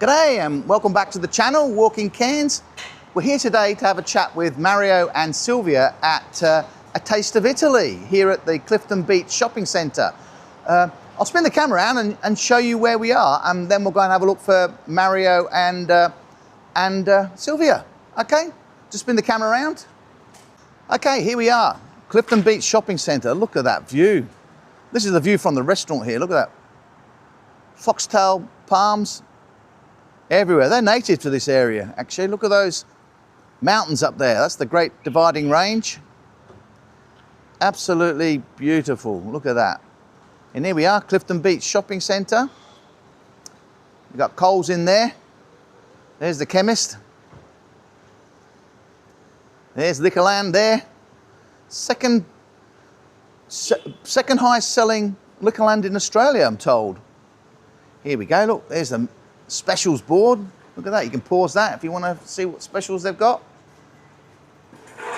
G'day and welcome back to the channel, Walking Cairns. We're here today to have a chat with Mario and Sylvia at A Taste of Italy here at the Clifton Beach shopping centre. I'll spin the camera around and show you where we are, and then we'll go and have a look for Mario and Sylvia. Okay, just spin the camera around. Okay, here we are, Clifton Beach shopping centre. Look at that view. This is the view from the restaurant here. Look at that. Foxtail palms everywhere. They're native to this area, actually. Look at those mountains up there. That's the Great Dividing Range. Absolutely beautiful. Look at that. And here we are, Clifton Beach Shopping Centre. We've got Coles in there. There's the chemist. There's Liquorland there. Second highest selling Liquorland in Australia, I'm told. Here we go, look, there's the specials board. Look at that, you can pause that if you want to see what specials they've got.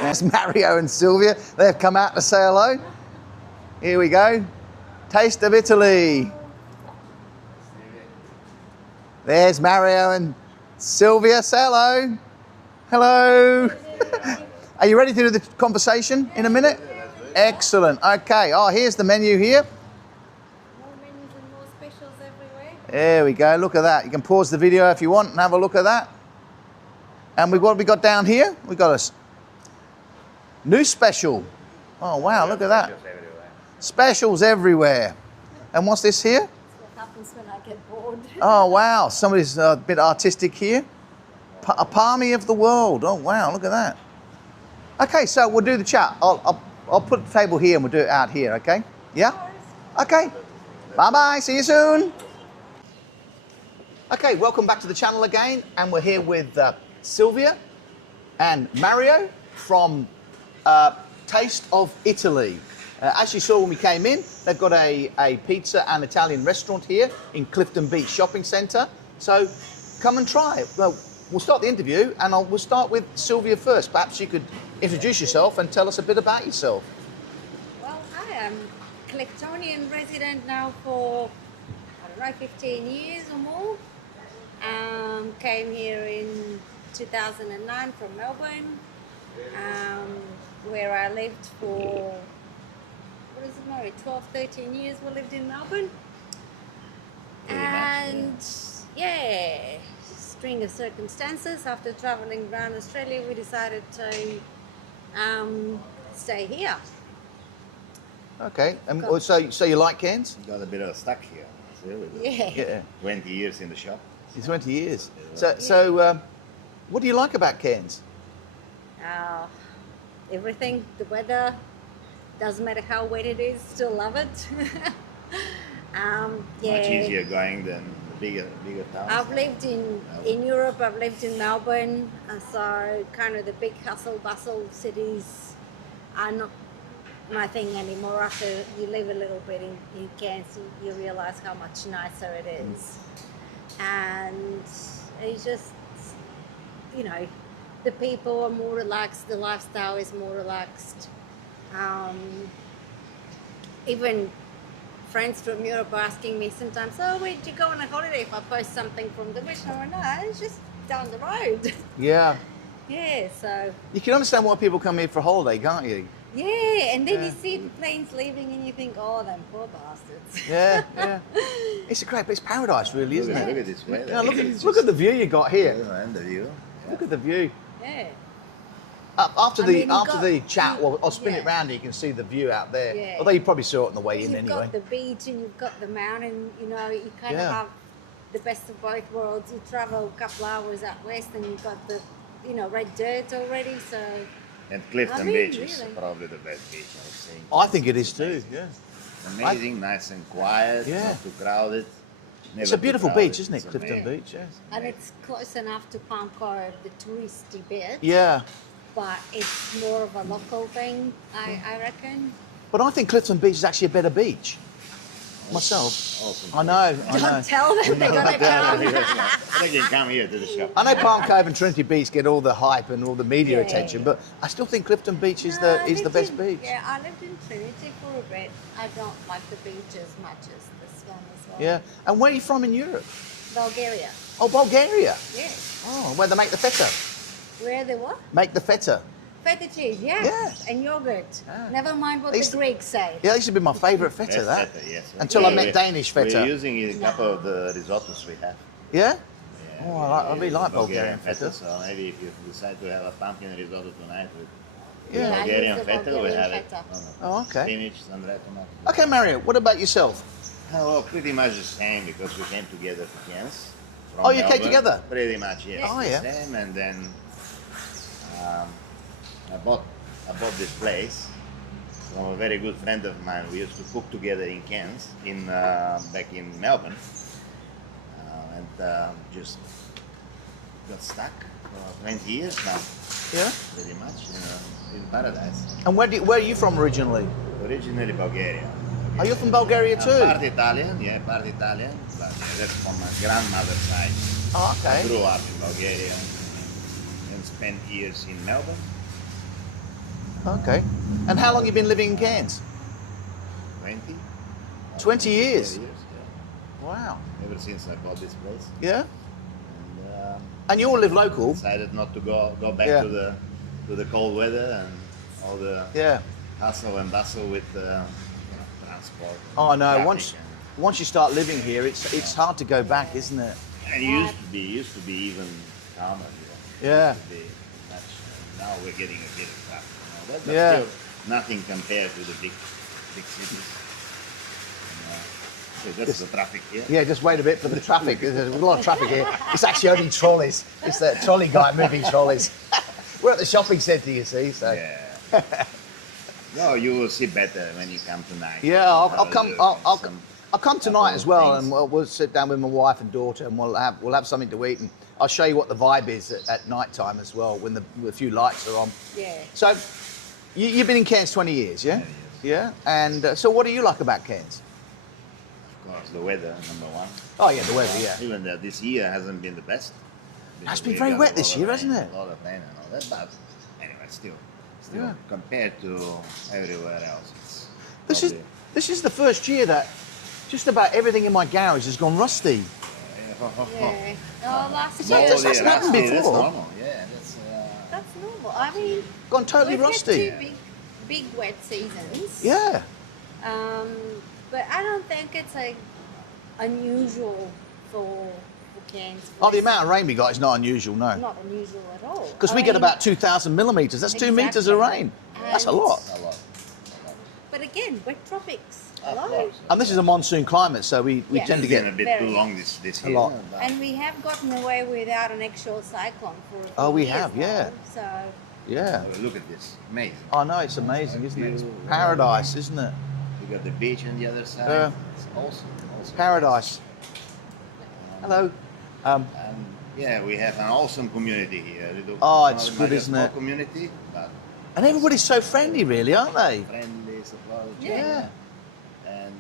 There's Mario and Sylvia. They've come out to say hello. Here we go. Taste of Italy. There's Mario and Sylvia. Say hello. Hello. Are you ready to do the conversation in a minute? Excellent. Okay. Oh, here's the menu here. There we go, look at that. You can pause the video if you want and have a look at that. And what have we got down here? We've got a new special. Oh wow, look at that. Specials everywhere. And what's this here? That's what happens when I get bored. Oh wow, somebody's a bit artistic here. A palmy of the world. Oh wow, look at that. Okay, so we'll do the chat. I'll put the table here and we'll do it out here, okay? Yeah? Okay. Bye-bye, see you soon. Okay, welcome back to the channel again, and we're here with Sylvia and Mario from Taste of Italy. As you saw when we came in, they've got a pizza and Italian restaurant here in Clifton Beach Shopping Centre. So come and try it. Well, we'll start the interview, and we'll start with Sylvia first. Perhaps you could introduce yourself and tell us a bit about yourself. Well, I am Cliftonian resident now for, 15 years or more. Came here in 2009 from Melbourne, where I lived for, 12, 13 years we lived in Melbourne. And yeah, string of circumstances, after traveling around Australia, we decided to stay here. Okay, and so you like Cairns? You got a bit of stuck here. Really Yeah. 20 years in the shop. It's 20 years. So what do you like about Cairns? Everything, the weather, doesn't matter how wet it is, still love it. Much easier going than the bigger towns. I've lived in Europe, I've lived in Melbourne, so kind of the big hustle bustle cities are not my thing anymore. After you live a little bit in Cairns, you realise how much nicer it is. And it's just, the people are more relaxed, the lifestyle is more relaxed. Even friends from Europe are asking me sometimes, oh, where'd you go on a holiday? If I post something from the beach, I'm like, no, it's just down the road. Yeah. Yeah, so. You can understand why people come here for a holiday, can't you? Yeah, and then you see the planes leaving and you think, oh, them poor bastards. Yeah, yeah. It's it's paradise, really, isn't it? Look at this weather. Yeah, look at the view you got here. And the view. Look at the view. Yeah. After the chat, well, I'll spin it round and you can see the view out there. Yeah. Although you probably saw it on the way in You've anyway. got the beach and you've got the mountain, you kind of have the best of both worlds. You travel a couple hours out west and you've got the, red dirt already, so. And Clifton Beach is probably the best beach, I would say. I think it is too, yeah. Amazing, nice and quiet, not too crowded. It's a beautiful beach, isn't it, Clifton Beach? Yeah. And it's close enough to Palm Cove, the touristy bit. Yeah. But it's more of a local thing, I reckon. But I think Clifton Beach is actually a better beach. Myself. Awesome. I know. Don't tell them they're going to come. They can come here to the shop. I know Palm Cove and Trinity Beach get all the hype and all the media attention, but I still think Clifton Beach is the best beach. Yeah, I lived in Trinity for a bit. I don't like the beach as much as this one as well. Yeah. And where are you from in Europe? Bulgaria. Oh, Bulgaria. Yes. Oh, where they make the feta. Where they what? Make the feta. Feta cheese, yes. Yeah. And yogurt. Ah. Never mind what They the used to- Greeks say. Yeah, that used to be my favourite feta, Best that. feta, yes. Until I Yeah. met Danish feta. We're using it in a couple of the risottos we have. Yeah? Yeah, Oh, I really like Bulgarian feta. feta. So maybe if you decide to have a pumpkin risotto tonight with Yeah. I Bulgarian use the feta, we Bulgarian have it. feta. Oh, okay. Spinach, sun-dried tomato. Okay, Mario, what about yourself? Well, pretty much the same because we came together to Cairns. from Oh, you came Melbourne. together? Pretty much, yes. Oh, the yeah. Same, and then I bought this place from a very good friend of mine. We used to cook together in Cairns, back in Melbourne, and just got stuck for 20 years now, Yeah? pretty much in paradise. And where are you from originally? Originally Bulgaria. Are you from Bulgaria I'm too? part Italian, but that's from my grandmother's side. Oh, I okay. grew up in Bulgaria and spent years in Melbourne. Okay. And how long you been living in Cairns? 20. 20 years? Yeah. Wow. Ever since I bought this place. Yeah? And And you all live local? decided not to go back Yeah. to the cold weather and all the Yeah. hustle and bustle with transport. Oh no, traffic once you start living here, it's hard to go back, isn't it? and it used to be even calmer. Yeah. Used to be much, now we're getting a bit of traffic. But Yeah. still nothing compared to the big cities. So that's the traffic here. Yeah, just wait a bit for the traffic. There's a lot of traffic here. It's actually only trolleys. It's that trolley guy moving trolleys. We're at the shopping centre, you see, so. Yeah. No, you will see better when you come tonight. Yeah, I'll come. I'll come tonight as well, things. and we'll sit down with my wife and daughter, and we'll have something to eat, and I'll show you what the vibe is at night time as well, when a few lights are on. Yeah. So, you've been in Cairns 20 years, yeah? Yeah. And so, what do you like about Cairns? Of course, the weather, number one. Oh yeah, the weather, yeah. Even though this year hasn't been the best. It's been We very got wet a this lot of year, rain, hasn't it? A lot of rain and all that, but anyway, still Yeah. compared to everywhere else, it's This is the first year that just about everything in my garage has gone rusty. Yeah. Oh, last It's year. not just- that's happened That's before. normal, yeah. That's normal. I mean, Gone totally we've rusty. had two big wet seasons. Yeah. But I don't think it's like unusual for Cairns. Oh, the amount of rain we got is not unusual, no. Not unusual at all. Because we I get mean, about 2,000 millimetres. That's 2 metres of Exactly. rain. That's a And- lot. A lot. But again, wet tropics. Of Hello. course. And this is a monsoon climate, so we Yeah. tend to It's been get. a bit Very too long. long this A year. lot. but- And we have gotten away without an actual cyclone for a few Oh, we years have, now. yeah. So Yeah. Look at this, amazing. I know, it's amazing, isn't it? It's paradise, isn't it? You got the beach on the other side. Yeah. It's awesome. Paradise. Hello. And yeah, we have an awesome community here. Oh, it's not good, a isn't small it? community, but And everybody's so friendly, really, aren't they? friendly, supportive. Yeah. And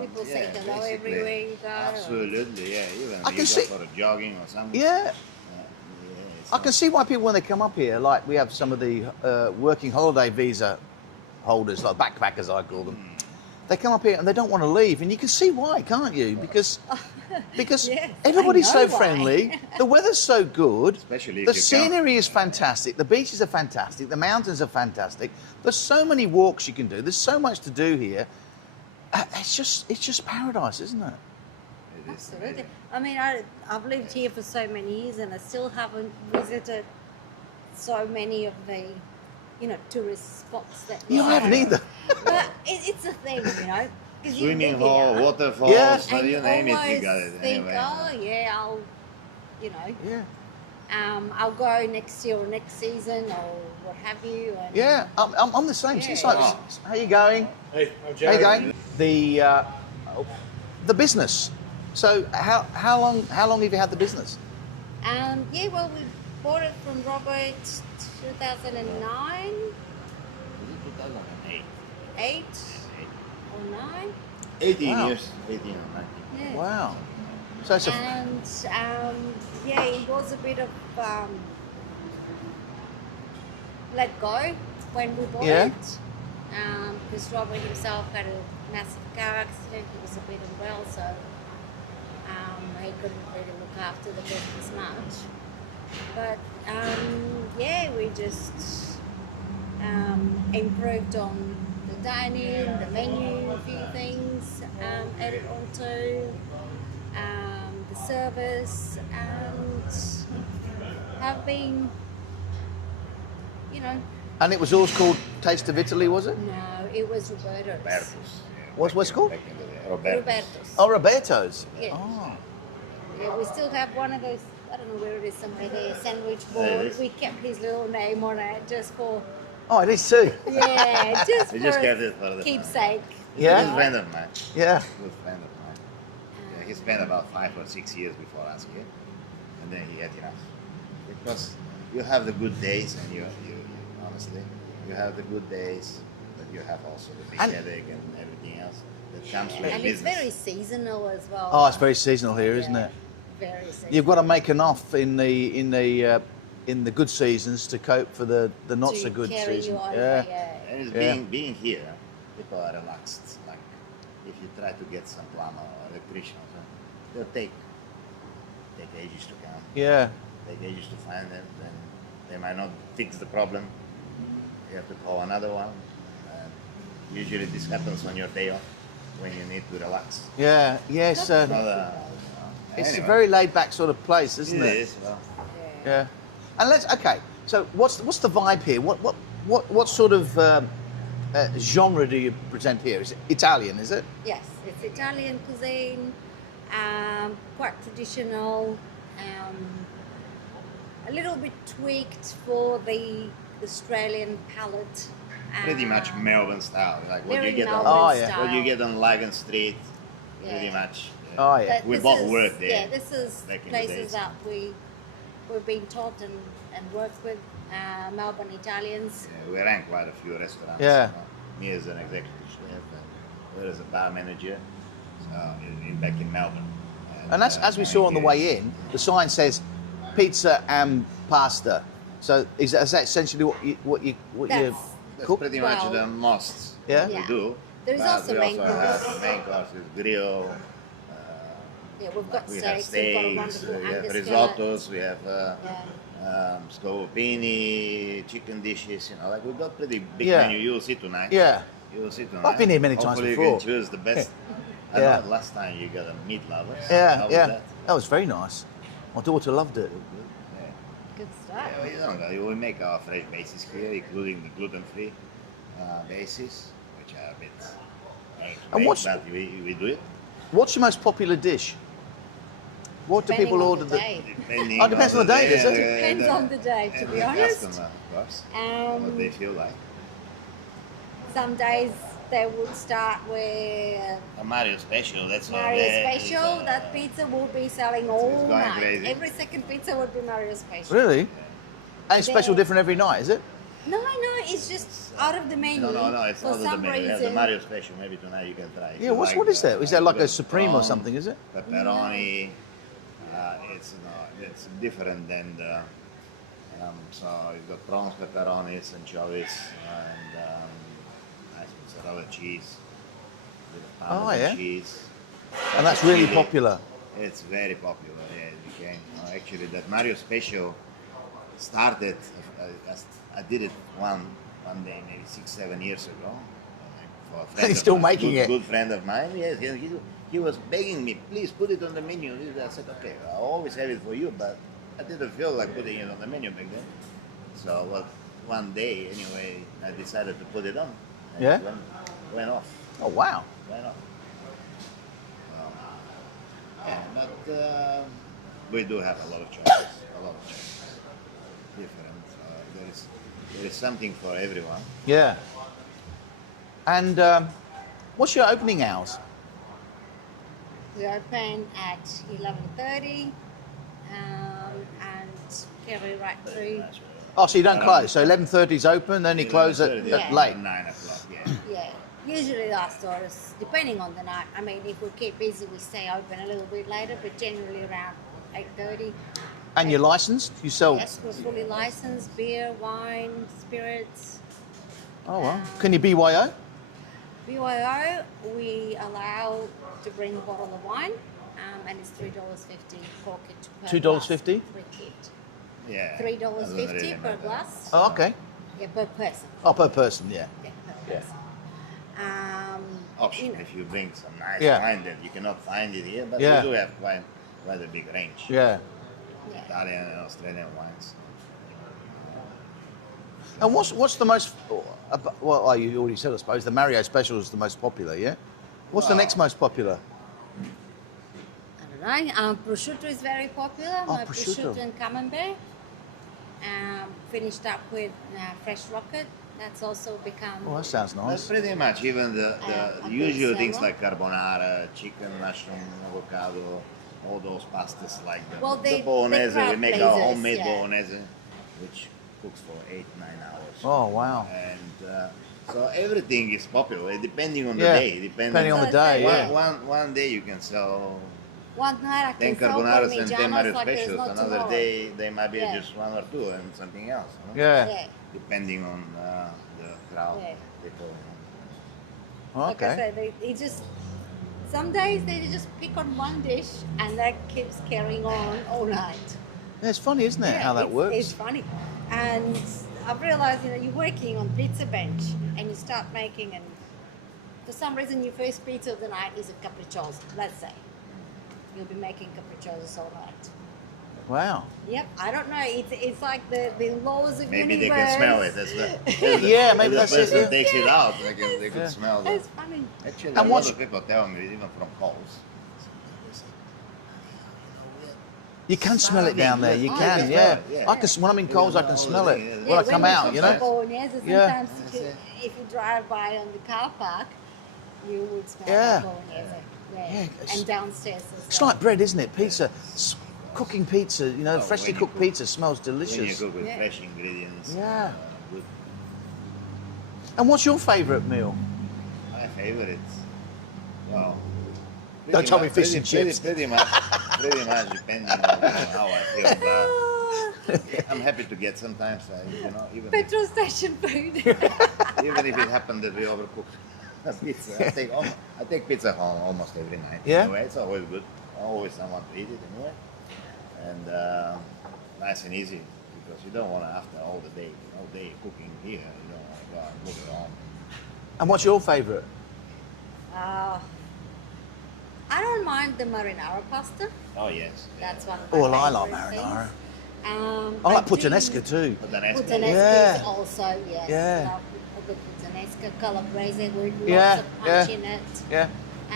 people yeah, say hello basically, everywhere you go. Absolutely, yeah. Even I you can go see- for a jogging or something. Yeah. It's I not- can see why people, when they come up here, like we have some of the working holiday visa holders, like backpackers, I call them. They come up here and they don't want to leave, and you can see why, can't you? Because Yes, everybody's I so know why. friendly, the weather's so good, Especially if the you scenery is fantastic, the beaches are fantastic, the mountains are fantastic. There's so many walks you can do. There's so much to do here. It's just paradise, isn't it? It is Absolutely. amazing. I mean, I've lived here for so many years and I still haven't visited so many of the, tourist spots that You there haven't are. either. But it's a thing, 'cause you Swimming live hole, here, waterfalls, Yeah. and you name it, you always got it. think, Anyway. oh yeah, Yeah. I'll go next year or next season or what have you. And Yeah, I'm the same. Yeah. It's like, how you going? Hey, I'm How you going? The business. So how long have you had the business? Yeah, well, we bought it from Robert 2009, 2008. 8 or 9. 18 Wow. years, 18 or 19. Yeah. Wow. So it's a, And yeah, it was a bit of let go when we bought Yeah. it. Because Robert himself had a massive car accident. He was a bit unwell, so He couldn't really look after the business much. But yeah, we just improved on the dining, the menu, a few things added onto the service, and have been, you know. And it was always called Taste of Italy, was it? No, it was Roberto's. Roberto's. What's it called? Back in the day. Roberto's. Roberto's. Oh, Roberto's. Yeah. Oh. Yeah, we still have one of those, I don't know where it is, somewhere there, sandwich There it board. is. We kept his little name on it just for, Oh, it is too. yeah, just We for just a kept it for the keepsake. Yeah? Good friend of mine. Yeah. Good friend of mine. Yeah, he spent about 5 or 6 years before us here, and then he had enough. Because you have the good days, and you honestly, you have the good days, but you have also the big And- headache and everything else that comes with And it's business. very seasonal as well. Oh, it's very seasonal here, isn't Yeah, it? Very seasonal. You've got to make enough in the good seasons to cope for the not so good carry season. you on, Yeah. And it's Yeah. being here, people are relaxed. Like if you try to get some plumber or electrician, they'll take ages to come. Yeah. Take ages to find them. Then they might not fix the problem. You have to call another one. And usually this happens on your day off when you need to relax. Yeah. Yes. Not a, It's anyway, a very laid back sort of place, isn't it? It is. Well, Yeah. Yeah. And okay. So what's the vibe here? What sort of genre do you present here? Is it Italian? Is it? Yes, it's Italian cuisine, quite traditional, a little bit tweaked for the Australian palate. pretty much Melbourne style, like what Very you get Melbourne Oh, yeah. what you style. get on Lagan Street, Yeah. pretty much. Oh yeah. But We this both is- worked there Yeah, this is back in the places days. that we've been taught and worked with Melbourne Italians. Yeah, we ran quite a few restaurants. Yeah. Me as an executive chef, and her as a bar manager, back in Melbourne. And that's as we saw on the way in. The sign says pizza and pasta. So is that essentially what you That's cook? pretty Well, much the most Yeah? we Yeah. do. There's But also we main also have course. main courses, grill. Yeah, we've got We have steaks, we've got a steaks, wonderful we have Angus risottos, we have Yeah. scovopini, chicken dishes. You know, like we've got pretty big Yeah. menu. You'll see tonight. Yeah. You'll see tonight. I've been here many times Hopefully before. you can choose the best. I Yeah. know last time you got a meat lover. Yeah, How was yeah. that? That was very nice. My daughter loved it. Yeah. Good stuff. Yeah, we don't know. We make our fresh bases here, including the gluten-free bases, which are a bit And what's- but we do it. What's your most popular dish? What do Depending people on order? the day. Depending Oh, it depends on the day, does it? Depends on the day, to and be the honest. customer, of course, what they feel like. Some days they would start with A Mario special, that's all Mario there is, Special. That pizza will be selling all going night. crazy. Every second pizza would be Mario Special. Really? And it's special Then- different every night, is it? No, it's just out of the menu. No, it's For not the some menu. We have the reason. Mario special. Maybe tonight you can try. If Yeah. you What is that? Is that like a good supreme or prawn, something? Is it? Pepperoni. It's different than the. So you've got prawns, pepperonis, anchovies, and nice mozzarella cheese. With Parmesan yeah? cheese. And that's really Chili. popular. It's very popular. Yeah, it became actually that Mario special started. I did it one day, maybe 6-7 years ago. For a friend He's of still mine, making it. Good friend of mine. Yes, he was begging me, please put it on the menu. I said, okay, I'll always have it for you, but I didn't feel like putting it on the menu back then. So one day, anyway, I decided to put it on. And Yeah? it went off. Oh wow. Went off. Yeah, but we do have a lot of choices. Different. There is something for everyone. Yeah. And what's your opening hours? We open at 11:30 and carry right through. Oh, so you don't close. So 11:30 is open, then you close at 11:30, Yeah. late. 9 o'clock. Yeah. Yeah, usually last hours, depending on the night. I mean, if we keep busy, we stay open a little bit later, but generally around 8:30. And you're licensed? You sell? Yes, we're fully licensed, beer, wine, spirits. Oh well. Can you BYO? BYO, we allow to bring a bottle of wine and it's $3.50 corkage per $2.50? glass per kid. Yeah. $3.50 Doesn't really per matter. glass. Oh, okay. Yeah, per person. Oh, per person, yeah. Yeah, per Yeah. person. Option You know, if you bring some nice Yeah. wine that you cannot find it here, but Yeah. we do have quite a big range. Yeah. yeah. Italian and Australian wines. And what's the most, well, you already said, I suppose, the Mario Special is the most popular, yeah? What's the Wow. next most popular? I don't know. Prosciutto is very popular. Oh, My prosciutto. prosciutto and camembert. Finished up with fresh rocket. That's also become. Oh, that sounds But nice. pretty much even the a usual good things seller. like carbonara, chicken, mushroom, avocado, all those pastas like Well, the bolognese. We crowd make our pleasers, homemade yeah. bolognese, which cooks for 8-9 hours. Oh, wow. And so everything is popular depending on the Yeah, day. depending on the day, Yeah. yeah. One day you can sell One night I 10 can sell carbonaras and 10 parmigianos Mario like there's specials. no Another tomorrow. day they might be Yeah. just one or two and something else. You know? Yeah. Yeah. Depending on the crowd. Yeah. People. Like I Okay. said, they just. Some days they just pick on one dish and that keeps carrying on all night. Yeah, it's funny, isn't it, Yeah, how that it's, works? It's funny. And I've realized, you're working on pizza bench and you start making, and for some reason your first pizza of the night is a capricciosa, let's say. You'll be making capricciosas all night. Wow. Yep, I don't know. It's like the laws of Maybe universe. they can smell it. That's the Yeah, maybe the that's it, person yeah. takes it out. They could Yeah. smell that. That's funny. Actually, And a lot what's- of people tell me, even from Coles. You can smell it down there, you Oh, can, yeah. yeah. Yeah. I can, when I'm in Coles, I can smell it. Yeah, When I come when out, you you cook know? Bolognese, Yeah. sometimes if you drive by on the car park, you would smell Yeah. the bolognese. Yeah. Yeah, it's- And downstairs as It's well. like bread, isn't it? Pizza. Cooking pizza, Oh, freshly when you cooked cook- pizza smells When you delicious. cook with Yeah. fresh ingredients. Yeah. Good. And what's your favourite meal? My favorite. Well. Don't tell me fish and pretty, chips. Pretty much depending on how I feel. But I'm happy to get sometimes. Even Petrol station food. even if it happened that we overcook a pizza, I take pizza home almost every night. Yeah? Anyway, it's always good. Always someone to eat it anyway, and nice and easy because you don't want to after all day cooking here. You don't want to go and cook at home. And what's your favourite? I don't mind the marinara pasta. Oh yes. That's one of Oh, my I like favourite marinara. things. I like do- puttanesca too. Puttanesca. Puttanesca Yeah. is also, yes. Yeah. Love a good puttanesca, calabrese with lots Yeah, of punch yeah. in it. Yeah.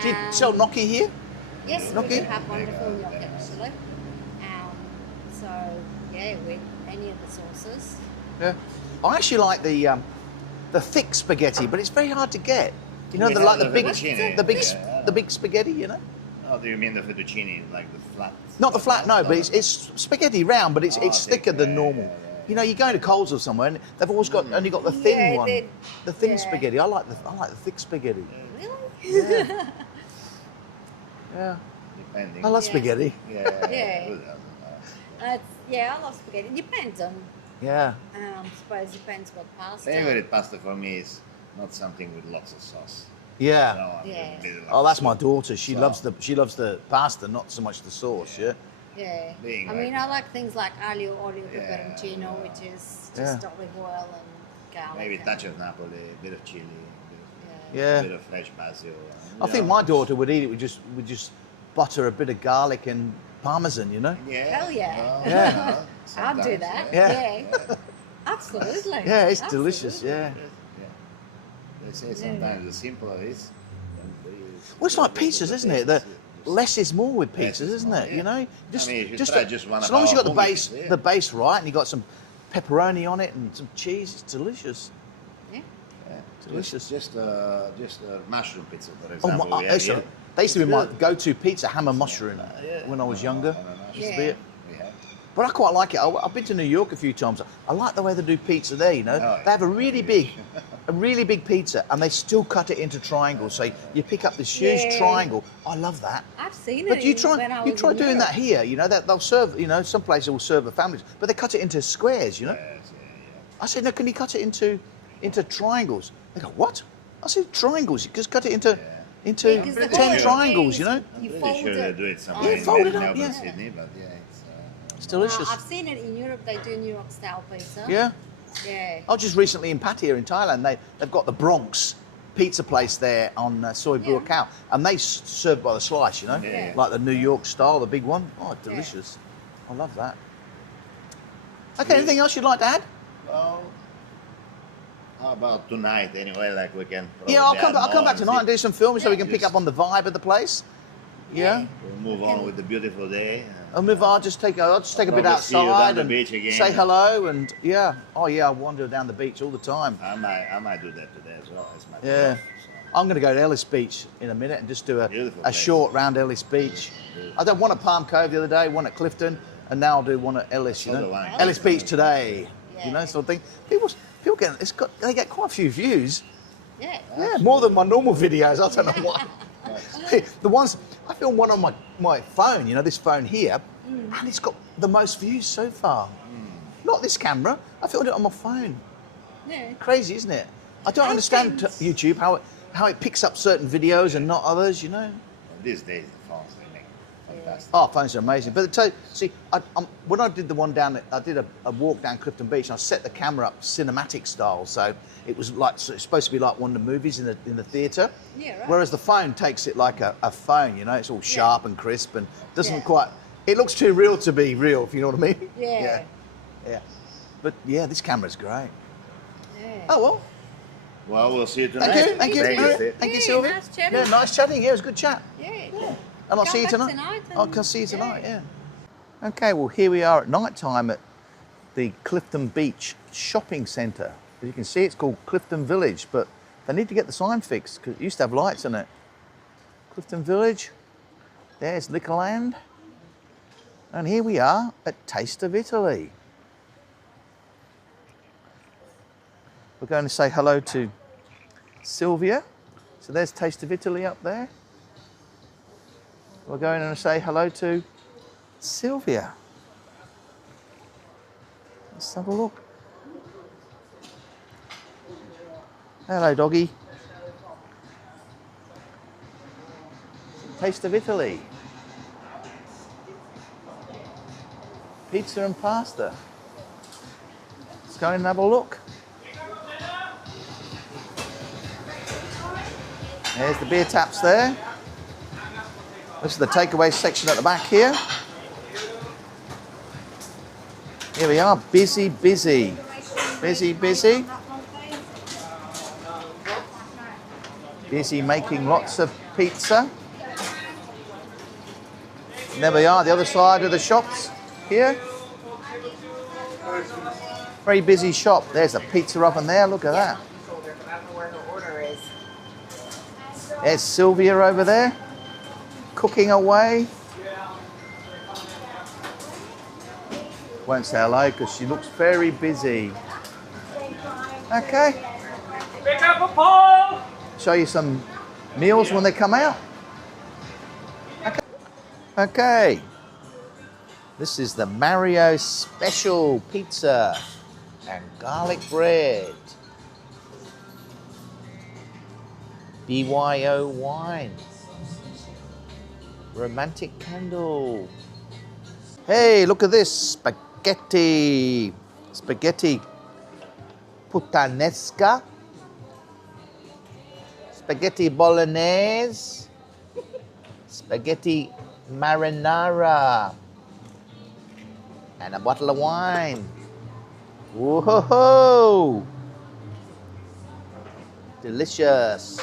Do you Um, sell gnocchi here? Yes, Gnocchi? we do have wonderful gnocchi actually. So, yeah, with any of the sauces. Yeah. I actually like the thick spaghetti, but it's very hard to get. You know, We the have like the the big, fettuccine. Yeah. the big spaghetti. You know, Oh, do you mean the fettuccine, like the flat? not the flat, no, but it's spaghetti round, but it's Oh, thicker thick, than yeah, normal. yeah, yeah. You know, you go to Coles or somewhere, and they've always got only got the thin Yeah, one, they- the thin yeah. spaghetti. I like the thick spaghetti. Really? Yeah. Yeah. Depending. I love Yeah. spaghetti. Yeah. Yeah. Who doesn't? Yeah, I love spaghetti. It depends on, Yeah. suppose depends what pasta. Favorite pasta for me is not something with lots of sauce. Yeah. No, I'm Yeah. really like Oh, that's my soup. daughter. She So- loves the pasta, not so much the sauce. Yeah. Yeah. Being I mean, like- I like things like olio Yeah. peperoncino, which is just Yeah. olive oil and garlic. Maybe a and- touch of Napoli, a bit of chili, Yeah. a bit of fresh basil. I think my daughter would eat it with just butter, a bit of garlic and parmesan. You know. Yeah. Hell yeah. well, Yeah. you know, I'll do sometimes, that. Yeah. Yeah. Absolutely. Yeah, it's Absolutely. delicious. Yeah. Yeah. They say sometimes the simpler it is. Well, it's like pizzas, isn't it? The less is more with Less pizzas, is isn't more, it? yeah. You know, I mean, you should try just one as of long as you our got the homemade base, pizza, yeah. the base right, and you got some pepperoni on it and some cheese. It's delicious. Yeah. Yeah. Delicious. Just a mushroom pizza, for Oh, example. my, we have here. they used to be It's my good. go-to pizza, ham and mushroom, Yeah. when I was younger. No. Used to be it. We have. But I quite like it. I've been to New York a few times. I like the way they do pizza there. You know, Oh, they have a really big pizza, and they still cut it into triangles. So you pick up this huge Yeah. triangle. I love that. I've seen But it. you when I try was in doing Europe. that here. You know that they'll serve. You know, some places will serve the families, but they cut it into squares. You know. Yes, I said, no, can you cut it into triangles? They go, what? I said, triangles. You just cut it into into Because the 10 whole triangles, you thing know? is I'm You pretty fold sure they it. do it somewhere Yeah, fold it in up, Melbourne, yeah. Sydney, but yeah, It's delicious. I've seen it in Europe. They do New York style pizza. Yeah. Yeah. I was just recently in Pattaya in Thailand. They've got the Bronx pizza place there on Soy Yeah. Buakau, and they serve by the slice, you know, Yeah. like the New York style, the big one. Oh, delicious! I love that. Okay, anything else you'd like to add? well, how about tonight anyway? Like we can. Yeah, I'll come probably back add tonight more and do some filming so we can Yeah. pick up on the vibe of the place. Yeah. We'll move on with the beautiful day. I'll just take a bit Probably see you down outside the and beach again. say hello and yeah. Oh yeah, I wander down the beach all the time. I might do that today as well. It's my Yeah. day off, so. I'm going to go to Ellis Beach in a minute and just do Beautiful a place. short round Ellis Beach. I done one at Palm Cove the other day, one at Clifton, and now I'll do one at Ellis. You Oh, know, the one. Ellis Beach today. You know, Yeah. sort of thing. People they get quite a few views. Yeah. Yeah, more than my normal videos. I don't know why. The ones I filmed one on my phone. You know, this phone here, and it's got the most views so far. Not this camera. I filmed it on my phone. Yeah. Crazy, isn't it? I don't I understand think- YouTube how it picks up certain videos and not others. You know. These days, the phones they make fantastic. Oh, phones are amazing. But see, when I did the one down, I did a walk down Clifton Beach, and I set the camera up cinematic style, so it was like so it's supposed to be like one of the movies in the theatre. Yeah, right. Whereas the phone takes it like a phone, you know, it's all sharp and crisp and doesn't Yeah. quite. It looks too real to be real, if you know what I mean. Yeah. Yeah. But yeah, this camera's great. Yeah. Oh well. Well, we'll see you tonight. Thank you. Thank you, Steve. Thank you, Yeah, Sylvia. nice chatting. Yeah, nice chatting. Yeah, it was a good chat. Yeah. And I'll Come see you back tonight. tonight I'll and- see you tonight, yeah. yeah. Okay, well, here we are at night time at the Clifton Beach shopping centre. As you can see, it's called Clifton Village, but they need to get the sign fixed because it used to have lights in it. Clifton Village, there's Liquorland, and here we are at Taste of Italy. We're going to say hello to Sylvia. So there's Taste of Italy up there. We're going to say hello to Sylvia. Let's have a look. Hello, doggy. Taste of Italy. Pizza and pasta. Let's go and have a look. There's the beer taps there. This is the takeaway section at the back here. Here we are, busy, busy. Busy, busy. Busy making lots of pizza. And there we are, the other side of the shops here. Very busy shop. There's a pizza oven there, look at that. There's Sylvia over there, cooking away. Won't say hello because she looks very busy. Okay. Pick up a pole! Show you some meals when they come out. Okay. Okay. This is the Mario Special Pizza and garlic bread. BYO wine. Romantic candle. Hey, look at this. Spaghetti. Spaghetti puttanesca. Spaghetti bolognese. Spaghetti marinara. And a bottle of wine. Whoa! Delicious.